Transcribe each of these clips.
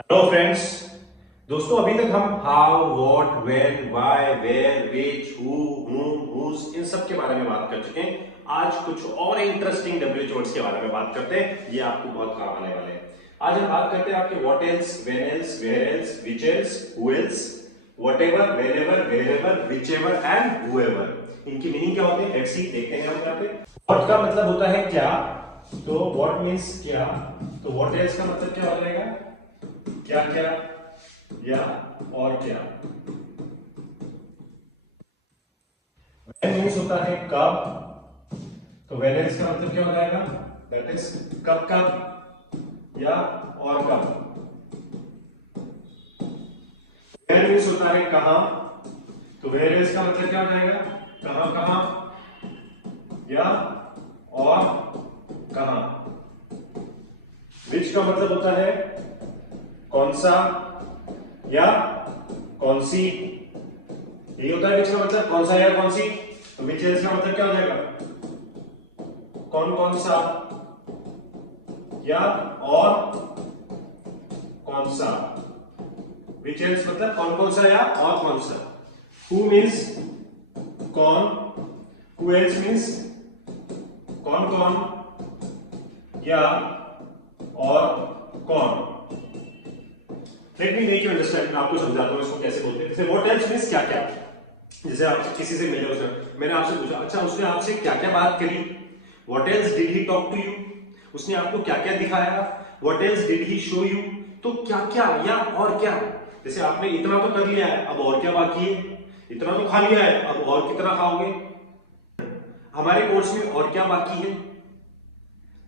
Hello friends. दोस्तों, अभी तक हम how, what, when, why, where, which, who, whom, whose इन सब के बारे में बात कर चुके हैं। आज कुछ और इंटरेस्टिंग डब्ल्यूएच वर्ड्स के बारे में बात करते हैं। ये आपको बहुत काम आने वाले हैं। आज हम बात करते हैं आपके what else, when else, where else, which else, who else, whatever, whenever, wherever, whichever and whoever. इनकी मीनिंग क्या होती है? लेट्स सी, देखते हैं हम यहाँ पे। व्हाट का मतलब होता है क्या, तो व्हाट मींस क्या, तो व्हाट एल्स का मतलब क्या हो जाएगा? क्या क्या या और क्या। व्हेन मीन्स होता है कब, तो व्हेन एल्स का मतलब क्या हो जाएगा? दैट इज कब कब या और कब। व्हेन मीन्स होता है कहां, तो व्हेयर एल्स का मतलब क्या हो जाएगा? कहां कहां या और कहां। विच का मतलब होता है कौन सा या कौन सी। यही होता है विच का मतलब, कौन सा या कौन सी। तो विच एल्स का मतलब क्या हो जाएगा? कौन कौन सा या और कौन सा। विच एल्स मतलब कौन कौन सा या और कौन सा। हु मीन्स कौन, हु एल्स मीन्स कौन कौन या और कौन। Let me make you understand, मैं आपको समझाता हूं इसको कैसे बोलते हैं। जैसे व्हाट एल्स मींस क्या क्या। जैसे आप किसी से मिले, उसने मैंने आपसे पूछा, अच्छा उसने आपसे क्या क्या बात करी। What else did he talk to you, उसने आपको क्या क्या दिखाया। What else did he show you, तो क्या क्या या और क्या। जैसे आपने इतना तो कर लिया है, अब और क्या बाकी है। इतना तो खा लिया है, अब और कितना खाओगे। हमारे कोर्स में और क्या बाकी है।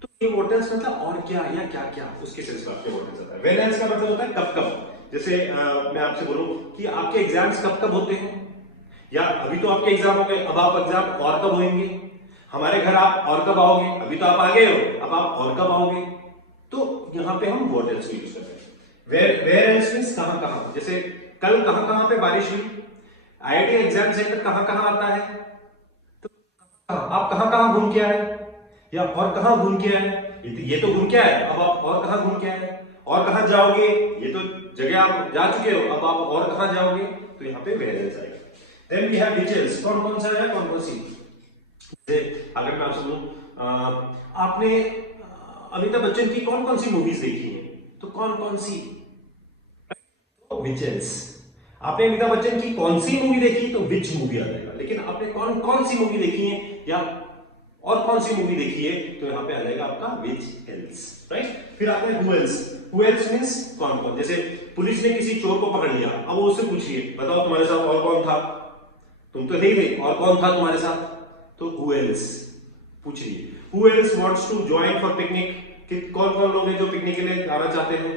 तो ये व्हाट एल्स मतलब और क्या या क्या क्या, उसके सेंस में आपके व्हाट एल्स आता है। व्हेन एल्स का मतलब होता है कब कब। जैसे मैं आपसे बोलूं कि आपके एग्जाम्स कब कब होते हैं, या अभी तो आपके एग्जाम हो गए, अब आप एग्जाम और कब होंगे। हमारे घर आप और कब आओगे, अभी तो आप आ गए हो, अब आप और कब आओगे। तो यहां पे हम व्हाट एल्स को यूज करते हैं। वेयर एल्स मींस कहां कहां। जैसे कल कहां कहां पे बारिश हुई। आईआईटी एग्जाम सेंटर कहां कहां आता है, तो आप कहां कहां घूम के आए, या और कहां घूम के आए। ये तो घूम के आए, अब आप और कहां घूम के आए। और कहां जाओगे, ये तो जगह आप जा चुके हो, अब आप और कहां जाओगे। तो यहाँ पे वेयर एल्स आएगा। Then we have which else, कौन कौन सा है, कौन कौन सी। जैसे अगर मैं आपसे बोलूं आपने अमिताभ बच्चन की कौन कौन सी मूवीज देखी है, तो कौन कौन सी, व्हिच एल्स। आपने अमिताभ बच्चन की कौन सी मूवी देखी, तो विच मूवी आ जाएगा। लेकिन आपने कौन कौन सी मूवी देखी है या और कौन सी मूवी देखी है, तो यहां पे आ जाएगा आपका विच एल्स, राइट। फिर आता है who else. Who else means कौन कौन। जैसे पुलिस ने किसी चोर को पकड़ लिया, अब वो उससे पूछिए, बताओ तुम्हारे साथ और कौन था। तुम तो नहीं थे, और कौन था तुम्हारे साथ। तो हु एल्स पूछ रही है। Who else wants to join for picnic, कि कौन कौन लोग हैं जो पिकनिक के लिए आना चाहते हैं।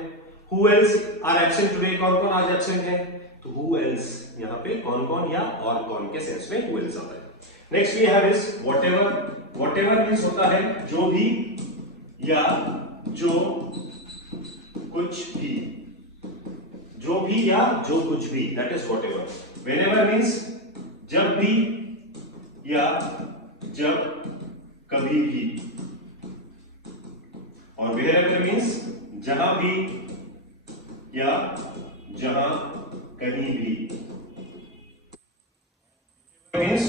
Who else are absent today, कौन कौन आज एब्सेंट है। तो हु एल्स यहां पे कौन कौन या और कौन के सेंस में हु एल्स आता है। Next we have is whatever. Whatever means होता है जो भी या जो कुछ भी। जो भी या जो कुछ भी, that is whatever. Whenever means जब भी या जब कभी भी। और वेयरएवर मींस जहां भी या जहां कहीं भी। मींस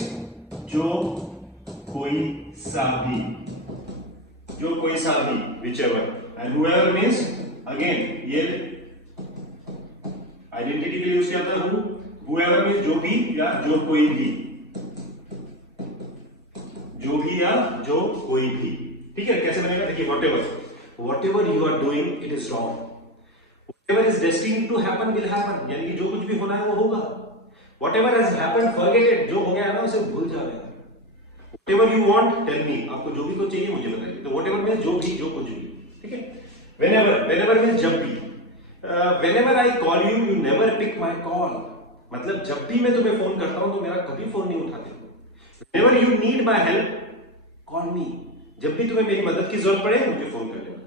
जो कोई सा भी, जो कोई सा भी, whichever। And whoever means again ये आइडेंटिटी के लिए यूज किया था हु। whoever मींस जो भी या जो कोई भी, जो भी या जो कोई भी। ठीक है, कैसे बनेगा देखिए। Whatever you are doing it is wrong. Whatever is destined to happen will happen, यानी कि जो कुछ भी होना है वो होगा। Whatever has happened forget it, जो हो गया है ना उसे भूल जाओ। Whatever you want tell me, आपको जो भी कुछ चाहिए मुझे बताइए। तो व्हाटएवर मींस जो भी जो कुछ भी। ठीक है। व्हेनेवर मींस जब भी। Whenever I call you you never pick my call, मतलब जब भी मैं तुम्हें फोन करता हूं तो मेरा कभी फोन नहीं उठाते हो। Whenever you need my help call मी, जब भी तुम्हें मेरी मदद की जरूरत पड़े मुझे फोन कर लेना।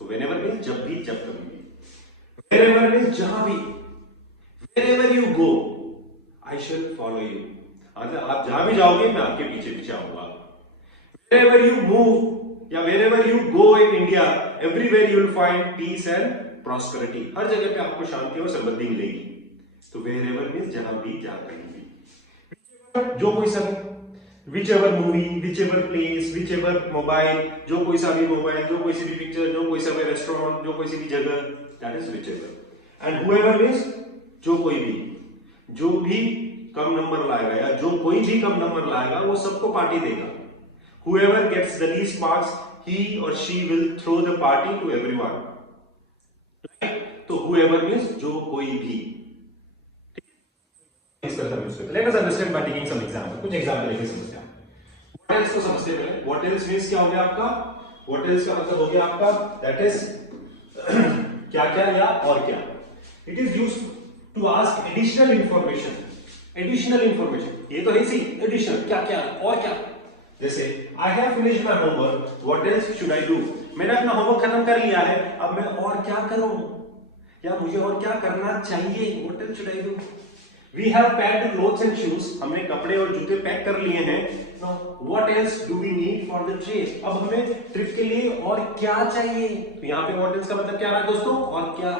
तो व्हेनेवर मींस जब भी जब कभी भी। व्हेरेवर मींस जहां भी। Wherever you go I shall follow you, मतलब आप जहां भी जाओगे मैं आपके पीछे पीछे आऊंगा। Wherever you move या wherever you go in India, everywhere you will find peace and prosperity, हर जगह पे आपको शांति और समृद्धि मिलेगी। तो wherever मींस जहां भी, जहां कहीं भी, जो कोई सा, whichever movie, whichever place, whichever mobile, जो कोई सा भी मोबाइल, जो कोई सी भी पिक्चर, जो कोई सा भी रेस्टोरेंट, जो कोई सी भी जगह, that is whichever। And whoever means जो कोई भी, जो भी कम नंबर लाएगा या जो कोई भी कम नंबर लाएगा वो सबको पार्टी देगा। Whoever gets the least marks, he or she will throw the party to everyone। तो whoever means जो कोई भी। Let us understand by taking some example। कुछ एग्जाम्पल लेके समझते हैं। What else को समझते हैं पहले। What else means क्या हो गया आपका? What else का मतलब हो गया आपका that is क्या क्या या और क्या। It is used to ask additional information। Additional information ये तो है सी, additional क्या क्या और क्या। जैसे I have finished my homework, what else should I do? मैंने अपना होमवर्क खत्म कर लिया है, अब मैं और क्या करूं, या मुझे और क्या करना चाहिए। What else should I do? We have packed clothes and shoes, हमने कपड़े और जूते पैक कर लिए हैं। Now, what else do we need for the trip? अब हमें ट्रिप के लिए और क्या चाहिए। तो यहाँ पे what else का मतलब क्या रहा है दोस्तों, और क्या।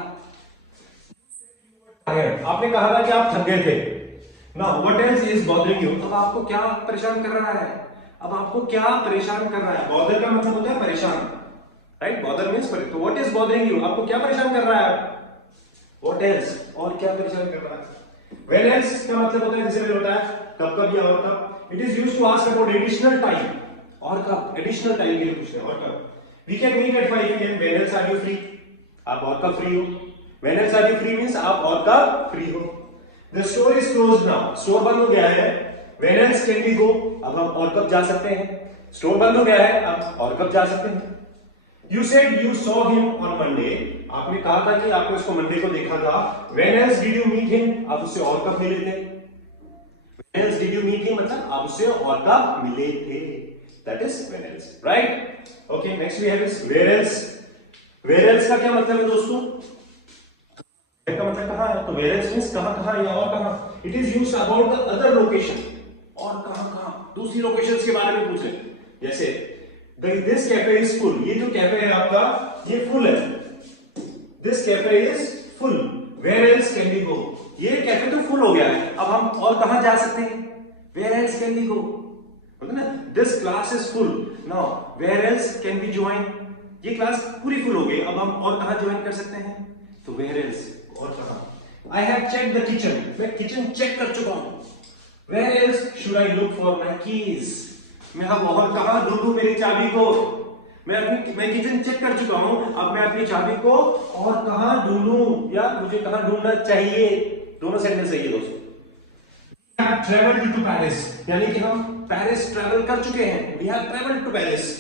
आपने कहा था कि आप थक गए थे। Now, what else is bothering you? अब आपको क्या परेशान कर रहा है, अब आपको क्या परेशान कर रहा है। बॉदर का मतलब होता है परेशान, राइट। बॉदर मींस तो व्हाट इज बॉदरिंग यू, आपको क्या परेशान कर रहा है। व्हाट एल्स, और क्या परेशान कर रहा है। व्हेन एल्स का मतलब होता है, जैसे मैंने बताया, कब कब या और कब। It is used to ask about additional time, और कब, एडिशनल टाइम के लिए पूछते हैं, और कब। We can meet at 5 PM, when else are you free, आप और कब फ्री हो। When else are you free means आप और कब फ्री हो। The store is closed now, store बंद हो गया है। When else can we go? अब हम और कब जा सकते हैं। स्टोर बंद हो गया है, अब और कब जा सकते हैं। You said you saw him on Monday, आपने कहा था कि आपने उसको मंडे को देखा था। When else did you meet him? आप उससे और कब मिले थे। When else did you meet him मतलब आप उससे और कब मिले थे। That is when else, right? Okay, next we have is where else। Where else का क्या मतलब है दोस्तों, का मतलब कहां है। तो where else means कहां कहां या और कहां। It is used about the other location, और कहां कहां, दूसरी लोकेशंस के बारे में पूछे। जैसे दिस कैफे इज फुल, ये जो कैफे है आपका ये फुल है। This cafe is full, where else can we go, ये कैफे तो फुल हो गया है, अब हम और कहां जा सकते हैं। Where else can we go, मतलब ना this class is full, now where else can we join, ये क्लास पूरी फुल हो गई, अब हम और कहां ज्वाइन कर सकते हैं। तो वेयर एल्स, और कहां। I have check the kitchen, मैं किचन चेक कर चुका हूं। Where else should I look for my keys? मैं अब और कहां ढूंढूं मेरी चाबी को। मैं किचन चेक कर चुका हूं, अब मैं अपनी चाबी को और कहां ढूंढूं, या मुझे कहां ढूंढना चाहिए। दोनों सेंटेंस सही है दोस्तों। We have traveled to Paris, यानी कि हम पेरिस ट्रैवल कर चुके हैं। We have traveled to Paris.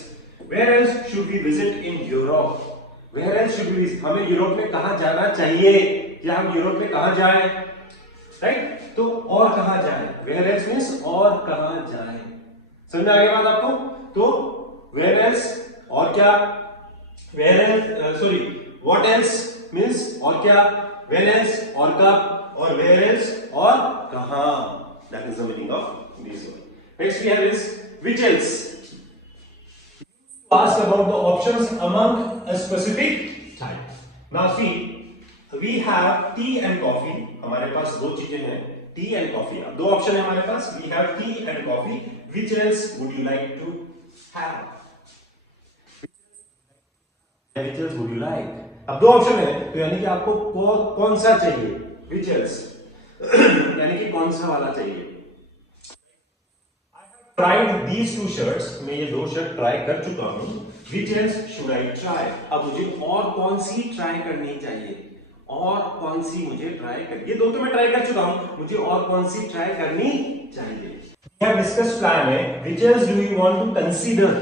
Where else should we visit in Europe? Where else should we visit? हमें यूरोप में कहां जाना चाहिए, या हम यूरोप में कहां जाएं, राइट। तो और कहां जाए, वेयर एल्स मींस और कहां जाए। समझ में आ गया बात आपको। तो वेयर एल्स और क्या, where else sorry what else means और क्या, वेयर एल्स और कब, और वेयर एल्स और कहां। That is the meaning of this word. Next we have is which else. Ask about the options among a specific type. Now see, we have tea and coffee. हमारे पास दो चीजें हैं, T and coffee. अब दो option है हमारे पास, we have tea and coffee. Which else would you like to have, which else would you like. अब दो ऑप्शन है, तो यानी कि आपको कौन सा चाहिए, व्हिच एल्स यानी कि कौन सा वाला चाहिए। ट्राइड दीज टू शर्ट्स, मैं ये दो शर्ट ट्राई कर चुका हूं। Which else should I try, अब मुझे और कौन सी ट्राई करनी चाहिए, और कौन सी मुझे ट्राई करनी, ये दो तो मैं ट्राई कर चुका हूं, मुझे और कौन सी ट्राई करनी चाहिए। We have discussed plan है, which else do you want to consider,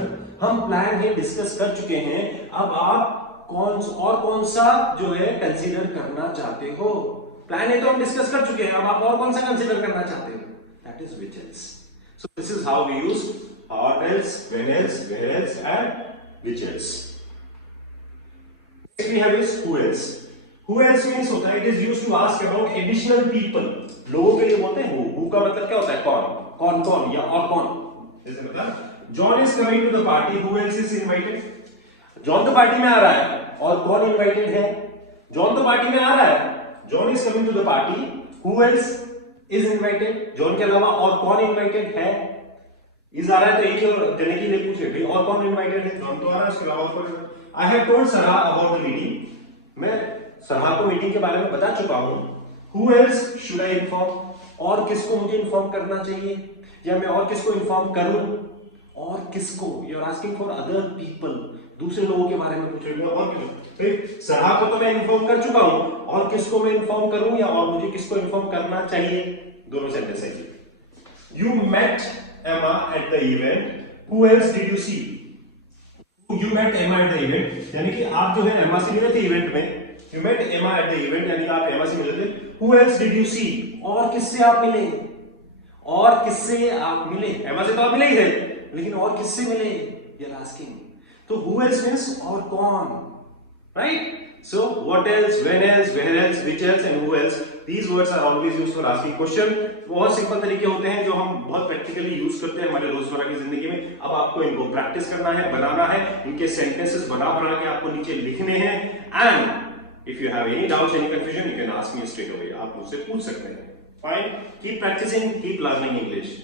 हम प्लान ये डिस्कस कर चुके हैं, अब आप कौन सा जो है कंसीडर करना चाहते हो। प्लान है तो हम डिस्कस कर चुके हैं, अब आप और कौन सा कंसीडर करना चाहते हो, that is which else. So this is how we use what else, when else, where else and which else. Next we have is who else. Who else means होता है, it is used to ask about additional people. लोगों के लिए बोलते हैं who का मतलब क्या होता है, कौन या और कौन। जैसे मतलब John is coming to the party, who else is invited? John तो पार्टी में आ रहा है, और कौन इनवाइटेड है, जॉन तो पार्टी में आ रहा है, John is coming to the party, who else is invited, John के अलावा और कौन इनवाइटेड है? इज आ रहा है तो एक और देने के लिए पूछे भाई और कौन इनवाइटेड है? जॉन तो आ रहा है, उसके अलावा और कौन? आई हैव टोल्ड सरहा अबाउट द मीटिंग, मैं सरहा को मीटिंग के बारे में बता चुका हूं। Who else should I inform, और किसको मुझे इन्फॉर्म करना चाहिए, या मैं और किसको इन्फॉर्म करूं? और किसको? You are asking for other people, दूसरे लोगों के बारे में पूछ रहे हो। और किसको? सरहा को तो मैं इन्फॉर्म कर चुका हूं, और किसको मैं इन्फॉर्म करूं या और मुझे किसको इन्फॉर्म करना चाहिए? दोनों सेंटेंस है। You met Emma at the event, who else did you see? You met Emma at the event यानी कि आप जो है एमा से मिले थे इवेंट में, you met Emma at the event यानी कि आप एमा से मिले थे। हु एल्स डिड यू सी, और किससे आप मिले? और किससे आप मिले? एमा से तो आप मिले ही थे, लेकिन और किससे मिले? You are asking. तो हु एल्स मींस और कौन, right? So what else, when else, where else, which else and who else, these words are always used for asking question। बहुत सिंपल तरीके होते हैं जो हम बहुत प्रैक्टिकली यूज करते हैं हमारे रोजमर्रा की जिंदगी में। अब आपको इनको प्रैक्टिस करना है, बनाना है, इनके सेंटेंसेस बना के आपको नीचे लिखने हैं। And if you have any doubts, any confusion, you can ask me straight away, आप मुझसे पूछ सकते हैं। Fine, keep practising, keep learning English.